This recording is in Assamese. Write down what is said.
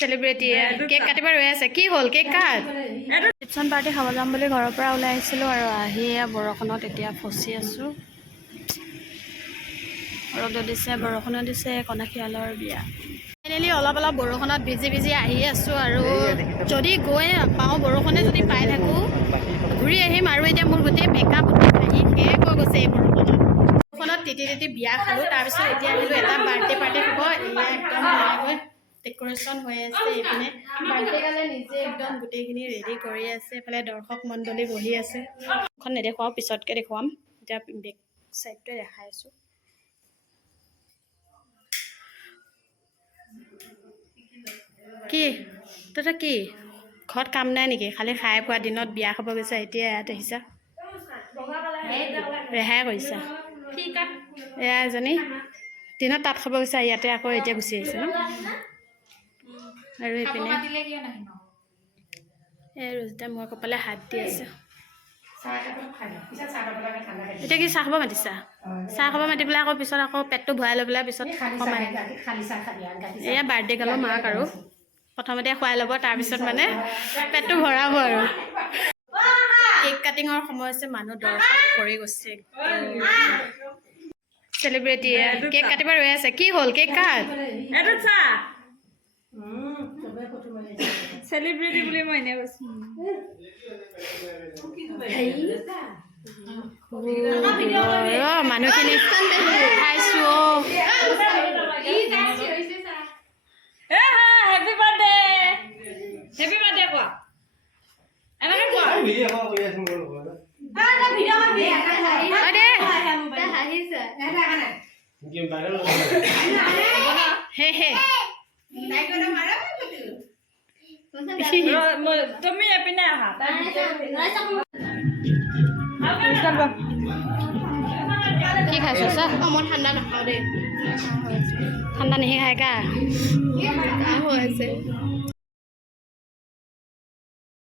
সেলিব্ৰিটি কেক কাটিব ৰৈ আছে কি হ'ল কেক কাট কিটচন পাৰ্টি খাব যাম বুলি ঘৰৰ পৰা ওলাই আহিছিলোঁ আৰু আহি বৰষুণত এতিয়া ফচি আছোঁ ৰ'দ দিছে বৰষুণো দিছে কণাখিয়ালৰ বিয়া ফাইনেলি অলপ অলপ বৰষুণত ভিজি ভিজি আহি আছোঁ আৰু যদি গৈ নাপাওঁ বৰষুণে যদি পাই থাকোঁ ঘূৰি আহিম আৰু এতিয়া মোৰ গোটেই মেকআপ আহি শেষ হৈ গৈছে এই বৰষুণত তিতি তিতি বিয়া খালোঁ তাৰপিছত এতিয়া আহিলোঁ এটা বাৰ্থডে পাৰ্টি হ'ব এয়া একদম ধুনীয়াকৈ ডেক'ৰেশ্যন হৈ আছে এইপিনে বাৰ্থডে কাৰণে নিজে একদম গোটেইখিনি ৰেডি কৰি আছে এইফালে দৰ্শক মণ্ডলী বহি আছে এখন নেদেখুৱাওঁ পিছতকৈ দেখুৱাম এতিয়া বেক চাইডটোৱে দেখাই আছোঁ কি তই কি ঘৰত কাম নাই নেকি খালি খাই খোৱা দিনত বিয়া খাব গৈছা এতিয়া ইয়াত আহিছা ৰেহাই কৰিছা এয়া এজনী দিনত তাত খাব গৈছা ইয়াতে আকৌ এতিয়া গুচি আহিছে ন আৰু এইপিনে এই ৰোজিতা মোৰ কপালে হাত দি আছে এতিয়া কি চাহ খাব মাতিছা চাহ খাব মাতি পেলাই আকৌ পিছত আকৌ পেটটো ভৰাই লৈ পেলাই পিছত কমাই এয়া বাৰ্থডে গালৰ মাক আৰু প্ৰথমতে খুৱাই ল'ব তাৰপিছত মানে পেটটো ভৰাব আৰু কেক কাটিঙৰ সময় হৈছে মানুহ দৰ্শক ভৰি গৈছে সেলিব্ৰিটি কেক কাটিব ৰৈ আছে কি হ'ল কেক কাট সেলিব্ৰিটি বুলি মই এনে কৈছো মানুহখিনি খাইছো হেপী বাৰ্থডে হেপী বাৰ্থডে কোৱা এনেকে কোৱা তুমি এপিনে আহা কি খাইছ চা মই ঠাণ্ডা নাখাওঁ দেই ঠাণ্ডা নিহি খাই কা হৈ আছে